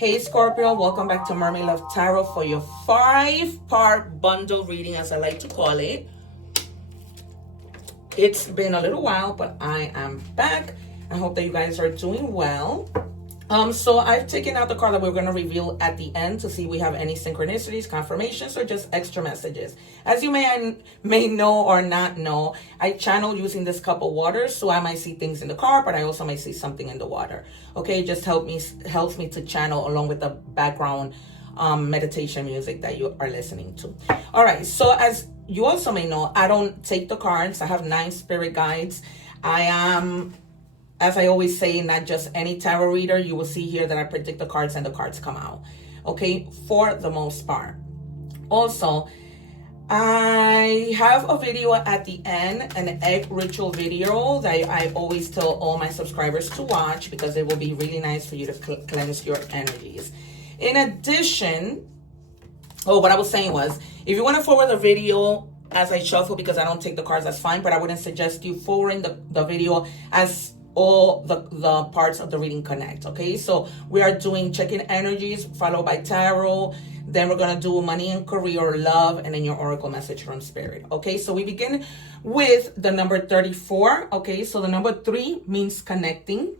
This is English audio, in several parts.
Hey Scorpio, welcome back to Mermaid Love Tarot for your 5-part bundle reading, as I like to call it. It's been a little while, but I am back. I hope that you guys are doing well. So I've taken out the card that we're going to reveal at the end to see if we have any synchronicities, confirmations, or just extra messages. As you may know or not know, I channel using this cup of water, so I might see things in the card, but I also might see something in the water. Okay, it just helps me to channel along with the background meditation music that you are listening to. All right, so as you also may know, I don't take the cards. I have 9 spirit guides. I am, as I always say, not just any tarot reader. You will see here that I predict the cards and the cards come out, okay, for the most part. Also, I have a video at the end, an egg ritual video that I always tell all my subscribers to watch because it will be really nice for you to cleanse your energies. In addition, what I was saying was, if you want to forward the video as I shuffle, because I don't take the cards, that's fine, but I wouldn't suggest you forwarding the video as all the parts of the reading connect. Okay, so we are doing checking energies followed by tarot, then we're going to do money and career, love, and then your oracle message from spirit. Okay, so we begin with the number 34. Okay, so the number 3 means connecting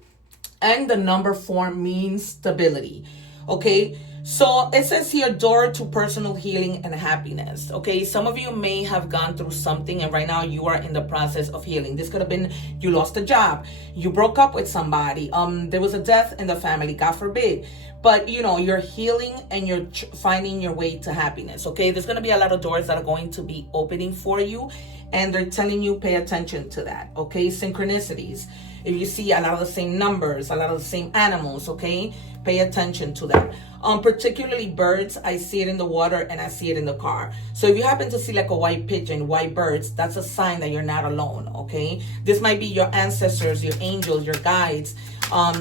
and the number 4 means stability. Okay, so it says here, door to personal healing and happiness. Okay, some of you may have gone through something and right now you are in the process of healing. This could have been you lost a job, you broke up with somebody, there was a death in the family, God forbid. But you know, you're healing and you're finding your way to happiness. Okay, there's going to be a lot of doors that are going to be opening for you, and they're telling you pay attention to that. Okay, synchronicities. If you see a lot of the same numbers, a lot of the same animals, okay, pay attention to that. Particularly birds, I see it in the water and I see it in the car. So if you happen to see like a white pigeon, white birds, that's a sign that you're not alone, okay? This might be your ancestors, your angels, your guides,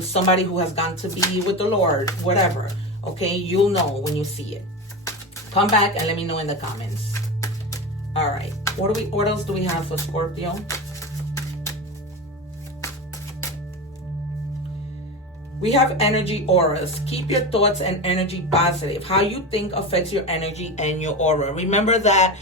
somebody who has gone to be with the Lord, whatever, okay? You'll know when you see it. Come back and let me know in the comments. All right, what else do we have for Scorpio? We have energy auras. Keep your thoughts and energy positive. How you think affects your energy and your aura. Remember that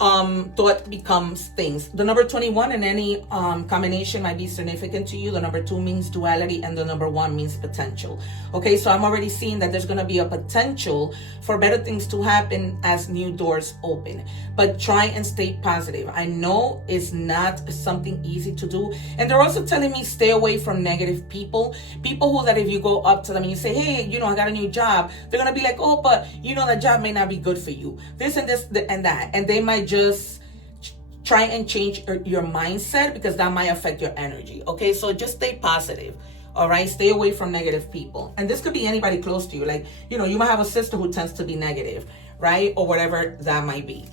thought becomes things. The number 21 in any combination might be significant to you. The number 2 means duality and the number 1 means potential. Okay, so I'm already seeing that there's going to be a potential for better things to happen as new doors open. But try and stay positive. I know it's not something easy to do. And they're also telling me stay away from negative people. People who that if you go up to them and you say, hey, you know, I got a new job, they're going to be like, oh, but you know, that job may not be good for you. This and this and that. And they might just try and change your mindset because that might affect your energy. Okay, so just stay positive. All right, stay away from negative people. And this could be anybody close to you. Like, you know, you might have a sister who tends to be negative, right? Or whatever that might be.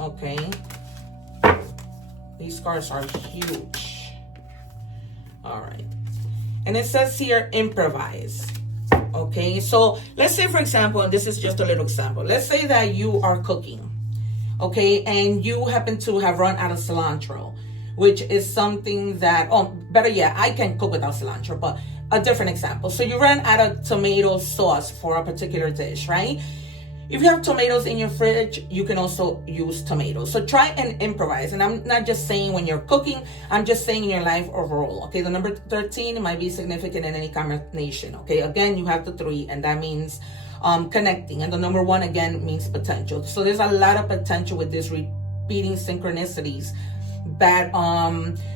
Okay, these cards are huge. All right, and it says here improvise. Okay, so let's say, for example, and this is just a little example, let's say that you are cooking, okay, and you happen to have run out of cilantro, which is something that, oh, better yet, I can cook without cilantro, but a different example. So you ran out of tomato sauce for a particular dish, right? If you have tomatoes in your fridge, you can also use tomatoes. So try and improvise. And I'm not just saying when you're cooking, I'm just saying in your life overall. Okay, the number 13 might be significant in any combination. Okay, again, you have the 3, and that means connecting. And the number 1, again, means potential. So there's a lot of potential with this repeating synchronicities that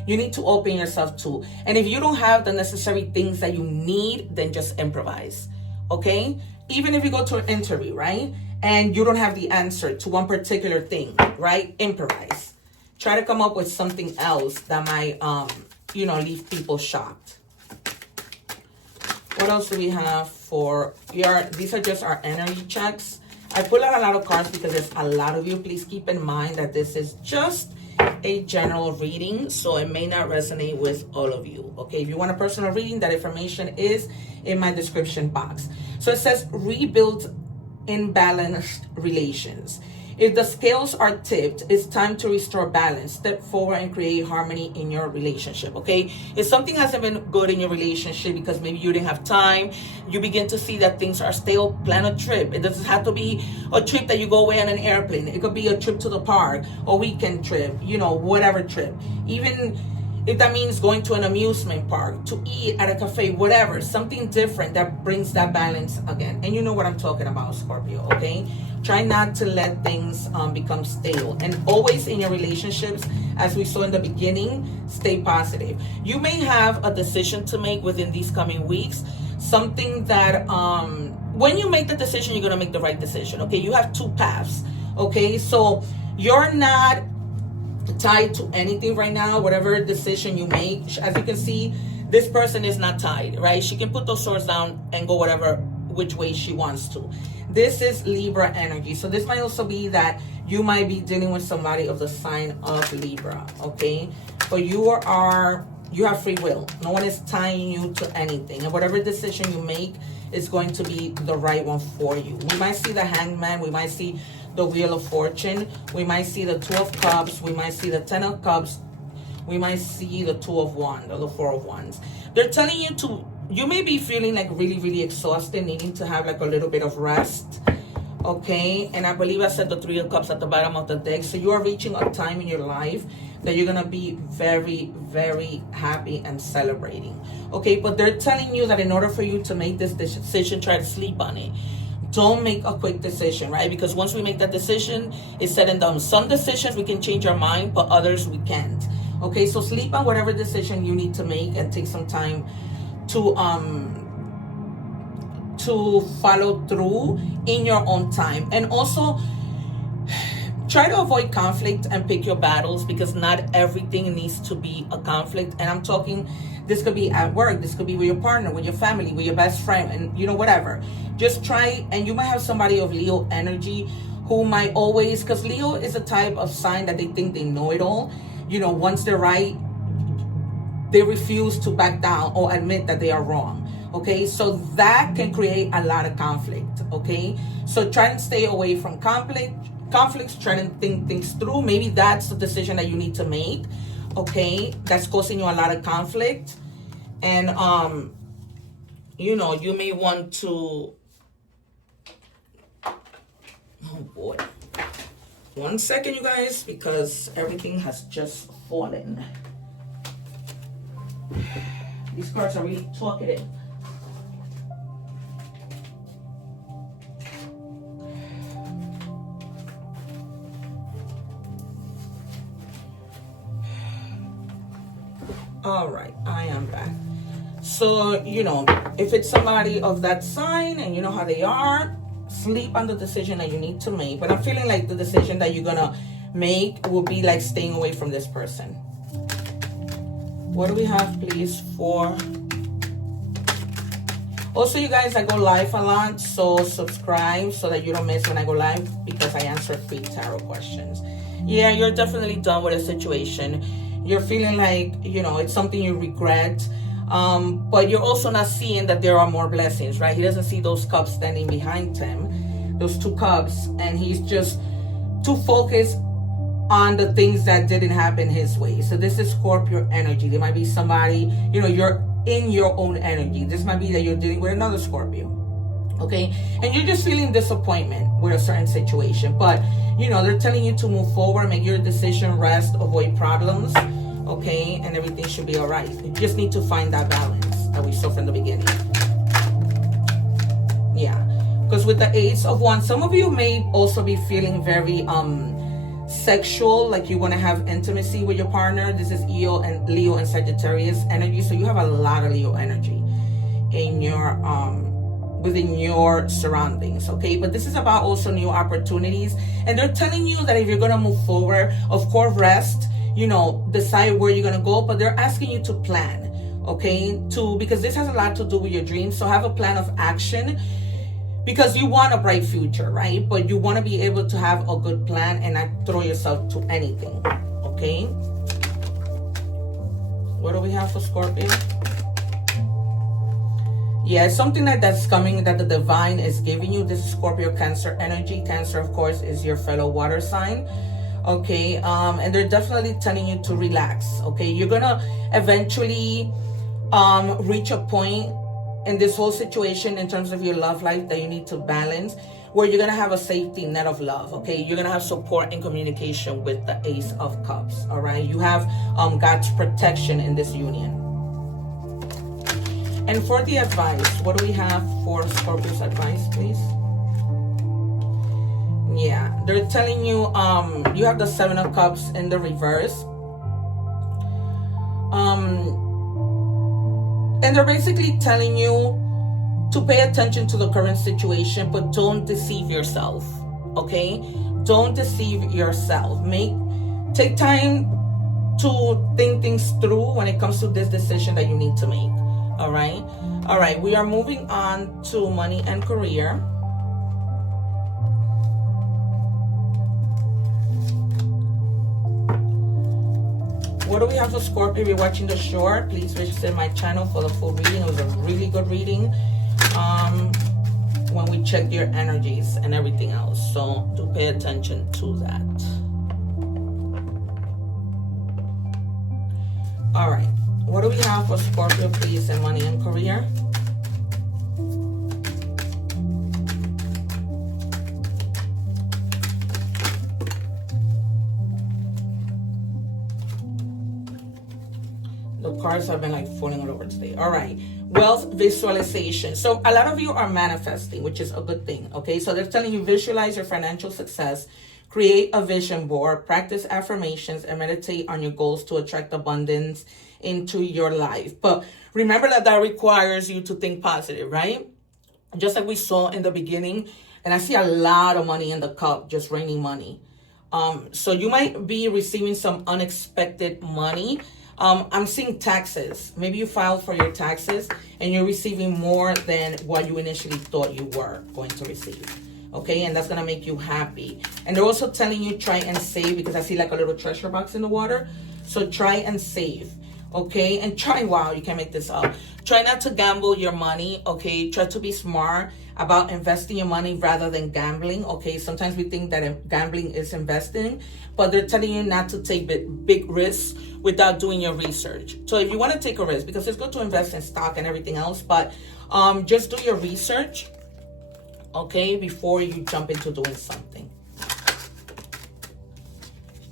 you need to open yourself to. And if you don't have the necessary things that you need, then just improvise. Okay, even if you go to an interview, right, and you don't have the answer to one particular thing, right, improvise. Try to come up with something else that might you know, leave people shocked. What else do we have for these are just our energy checks. I pull out a lot of cards because there's a lot of you. Please keep in mind that this is just a general reading, so it may not resonate with all of you. Okay, if you want a personal reading, that information is in my description box. So it says rebuild imbalanced relations. If the scales are tipped, it's time to restore balance. Step forward and create harmony in your relationship, okay? If something hasn't been good in your relationship because maybe you didn't have time, you begin to see that things are stale, plan a trip. It doesn't have to be a trip that you go away on an airplane. It could be a trip to the park, a weekend trip, you know, whatever trip. Even if that means going to an amusement park, to eat at a cafe, whatever, something different that brings that balance again. And you know what I'm talking about, Scorpio, okay? Try not to let things become stale. And always in your relationships, as we saw in the beginning, stay positive. You may have a decision to make within these coming weeks, something that when you make the decision, you're going to make the right decision, okay? You have two paths, okay? So you're not tied to anything right now. Whatever decision you make, as you can see, this person is not tied, right? She can put those swords down and go whatever which way she wants to. This is Libra energy, so this might also be that you might be dealing with somebody of the sign of Libra, okay? But you have free will. No one is tying you to anything, and whatever decision you make is going to be the right one for you. We might see the Hangman, we might see the Wheel of Fortune, we might see the Two of Cups, we might see the Ten of Cups, we might see the Two of Wands or the Four of Wands. They're telling you to, you may be feeling like really, really exhausted, needing to have like a little bit of rest, okay? And I believe I said the Three of Cups at the bottom of the deck. So you are reaching a time in your life that you're gonna be very, very happy and celebrating, okay? But they're telling you that in order for you to make this decision, try to sleep on it. Don't make a quick decision, right? Because once we make that decision, it's said and done. Some decisions we can change our mind, but others we can't. Okay, so sleep on whatever decision you need to make and take some time to follow through in your own time. And also try to avoid conflict and pick your battles, because not everything needs to be a conflict. And I'm talking, this could be at work, this could be with your partner, with your family, with your best friend, and you know, whatever. Just try, and you might have somebody of Leo energy who might always, because Leo is a type of sign that they think they know it all. You know, once they're right, they refuse to back down or admit that they are wrong. Okay, so that can create a lot of conflict. Okay, so try and stay away from conflicts, try to think things through. Maybe that's the decision that you need to make, okay, that's causing you a lot of conflict. And you know, you may want to, oh boy, 1 second, you guys, because everything has just fallen. These cards are really talkative. All right, I am back. So, you know, if it's somebody of that sign and you know how they are, sleep on the decision that you need to make. But I'm feeling like the decision that you're gonna make will be like staying away from this person. What do we have, please, for... Also, you guys, I go live a lot, so subscribe so that you don't miss when I go live, because I answer free tarot questions. Yeah, you're definitely done with a situation. You're feeling like, you know, it's something you regret, but you're also not seeing that there are more blessings, right? He doesn't see those cups standing behind him, those two cups, and he's just too focused on the things that didn't happen his way. So this is Scorpio energy. There might be somebody, you know, you're in your own energy. This might be that you're dealing with another Scorpio, okay? And you're just feeling disappointment with a certain situation. But, you know, they're telling you to move forward, make your decision, rest, avoid problems, okay? And everything should be all right. You just need to find that balance that we saw from the beginning. Yeah, because with the Ace of Wands, some of you may also be feeling very sexual, like you want to have intimacy with your partner. This is Leo and Sagittarius energy, so you have a lot of Leo energy in your within your surroundings, okay? But this is about also new opportunities, and they're telling you that if you're going to move forward, of course, rest, you know, decide where you're going to go, but they're asking you to plan, okay? Because this has a lot to do with your dreams, so have a plan of action, because you want a bright future, right? But you want to be able to have a good plan and not throw yourself to anything, okay? What do we have for Scorpio? Yeah, it's something that's coming, that the divine is giving you. This is Scorpio Cancer energy. Cancer, of course, is your fellow water sign. Okay, and they're definitely telling you to relax. Okay, you're gonna eventually reach a point in this whole situation in terms of your love life that you need to balance, where you're gonna have a safety net of love. Okay, you're gonna have support and communication with the Ace of Cups. All right, you have God's protection in this union. And for the advice, what do we have for Scorpio's advice, please? Yeah, they're telling you you have the Seven of Cups in the reverse. And they're basically telling you to pay attention to the current situation, but don't deceive yourself. Okay? Don't deceive yourself. Take time to think things through when it comes to this decision that you need to make. All right? All right, we are moving on to money and career. What do we have for Scorpio? If you're watching the short, please visit my channel for the full reading. It was a really good reading when we check your energies and everything else. So do pay attention to that. All right. What do we have for Scorpio, please, in money and career? The cards have been like falling all over today. All right. Wealth visualization. So a lot of you are manifesting, which is a good thing. Okay. So they're telling you visualize your financial success, create a vision board, practice affirmations, and meditate on your goals to attract abundance into your life. But remember that requires you to think positive, right? Just like we saw in the beginning. And I see a lot of money in the cup, just raining money. So you might be receiving some unexpected money. I'm seeing taxes. Maybe you filed for your taxes and you're receiving more than what you initially thought you were going to receive. Okay, and that's going to make you happy. And they're also telling you try and save, because I see like a little treasure box in the water. So try and save. Okay, and try, wow, you can make this up. Try not to gamble your money. Okay, try to be smart about investing your money rather than gambling. Okay, sometimes we think that gambling is investing, but they're telling you not to take big risks without doing your research. So if you want to take a risk, because it's good to invest in stock and everything else, but just do your research, okay, before you jump into doing something.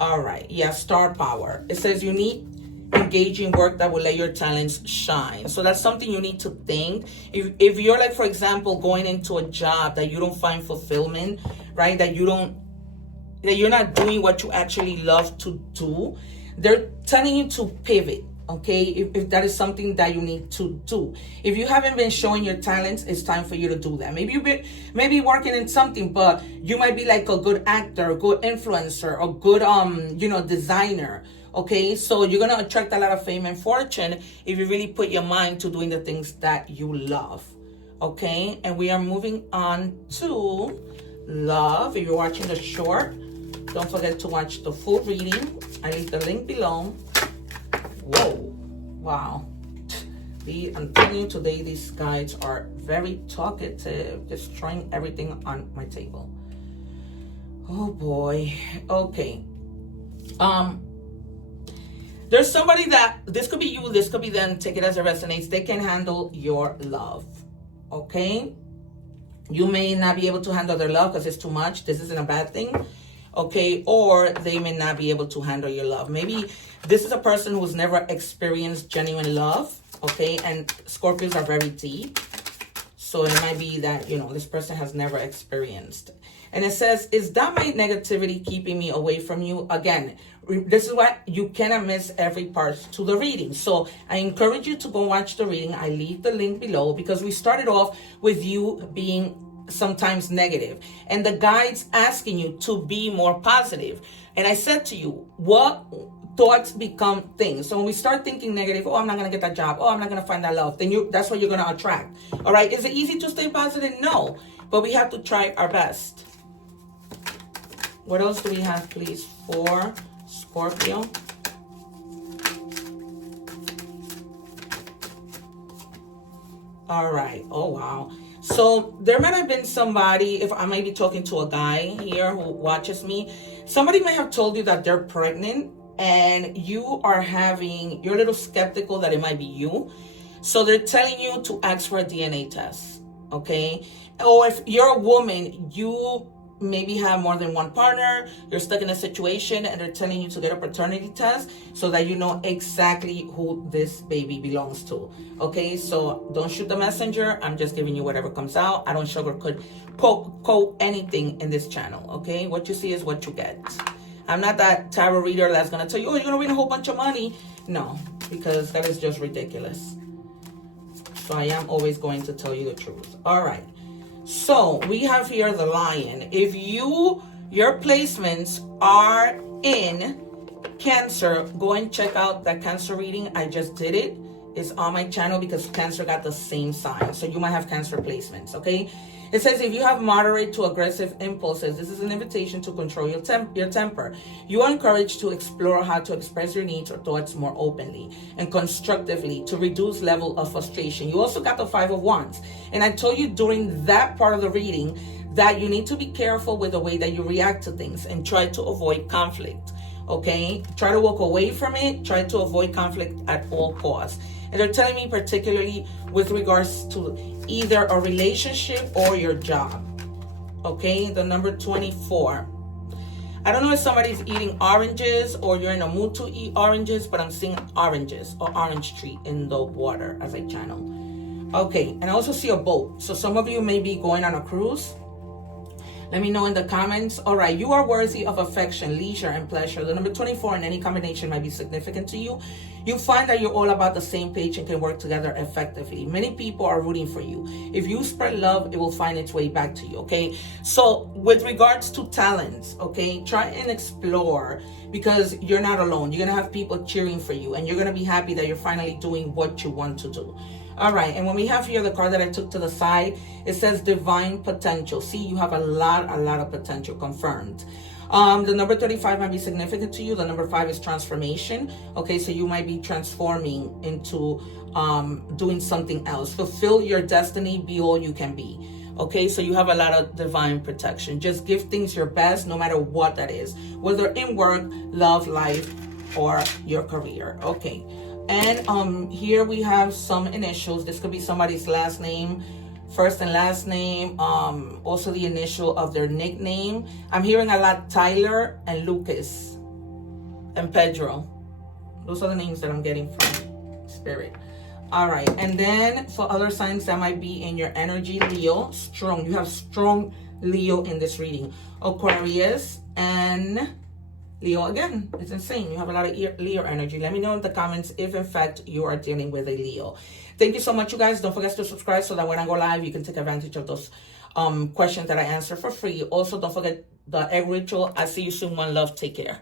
All right, yeah, star power. It says you need engaging work that will let your talents shine. So that's something you need to think. If you're like, for example, going into a job that you don't find fulfillment, right? That you're not doing what you actually love to do, they're telling you to pivot. Okay, if that is something that you need to do. If you haven't been showing your talents, it's time for you to do that. Maybe you've been working in something, but you might be like a good actor, a good influencer, a good designer. Okay, so you're gonna attract a lot of fame and fortune if you really put your mind to doing the things that you love. Okay, and we are moving on to love. If you're watching the short, don't forget to watch the full reading. I leave the link below. Whoa, wow. I'm telling you today, these guides are very talkative, destroying everything on my table. Oh boy. Okay. There's somebody that, this could be you, this could be them, take it as it resonates. They can handle your love, okay? You may not be able to handle their love because it's too much. This isn't a bad thing, okay? Or they may not be able to handle your love. Maybe this is a person who's never experienced genuine love, okay? And Scorpios are very deep. So it might be that, this person has never experienced. And it says, is that my negativity keeping me away from you? Again, this is why you cannot miss every part to the reading. So I encourage you to go watch the reading. I leave the link below because we started off with you being sometimes negative. And the guides asking you to be more positive. And I said to you, what thoughts become things. So when we start thinking negative, oh, I'm not going to get that job. Oh, I'm not going to find that love. Then that's what you're going to attract. All right. Is it easy to stay positive? No. But we have to try our best. What else do we have, please, for Scorpio? All right. Oh, wow. So there might have been somebody, if I might be talking to a guy here who watches me, somebody may have told you that they're pregnant and you're a little skeptical that it might be you. So they're telling you to ask for a DNA test, okay? Or if you're a woman, you maybe have more than one partner, you're stuck in a situation and they're telling you to get a paternity test so that you know exactly who this baby belongs to. Okay, so don't shoot the messenger. I'm just giving you whatever comes out. I don't sugarcoat quote anything in this channel. Okay, what you see is what you get. I'm not that tarot reader that's gonna tell you, oh, you're gonna win a whole bunch of money. No, because that is just ridiculous. So I am always going to tell you the truth. All right. So we have here the Lion. If your placements are in Cancer, go and check out that Cancer reading. I just did it. It's on my channel because Cancer got the same sign. So you might have Cancer placements, okay? It says if you have moderate to aggressive impulses, this is an invitation to control your temper. You are encouraged to explore how to express your needs or thoughts more openly and constructively to reduce level of frustration. You also got the Five of Wands. And I told you during that part of the reading that you need to be careful with the way that you react to things and try to avoid conflict, okay? Try to walk away from it. Try to avoid conflict at all costs. And they're telling me particularly with regards to either a relationship or your job. Okay, the number 24. I don't know if somebody's eating oranges or you're in a mood to eat oranges, but I'm seeing oranges or orange tree in the water as I channel. Okay, and I also see a boat. So some of you may be going on a cruise. Let me know in the comments. All right, you are worthy of affection, leisure, and pleasure. The number 24 in any combination might be significant to you. You find that you're all about the same page and can work together effectively. Many people are rooting for you. If you spread love, it will find its way back to you, okay? So with regards to talents, okay, try and explore because you're not alone. You're going to have people cheering for you and you're going to be happy that you're finally doing what you want to do. All right, and when we have here the card that I took to the side, it says divine potential. See, you have a lot of potential confirmed. The number 35 might be significant to you. The number 5 is transformation. Okay, so you might be transforming into doing something else. Fulfill your destiny, be all you can be. Okay, so you have a lot of divine protection. Just give things your best, no matter what that is, whether in work, love, life, or your career. Okay. And here we have some initials. This could be somebody's last name, first and last name, also the initial of their nickname. I'm hearing a lot Tyler and Lucas and Pedro. Those are the names that I'm getting from Spirit. All right, and then for other signs that might be in your energy, Leo, strong. You have strong Leo in this reading. Aquarius and Leo again. It's insane. You have a lot of Leo energy. Let me know in the comments if in fact you are dealing with a Leo. Thank you so much, you guys. Don't forget to subscribe so that when I go live, you can take advantage of those questions that I answer for free. Also, don't forget the egg ritual. I'll see you soon. One love. Take care.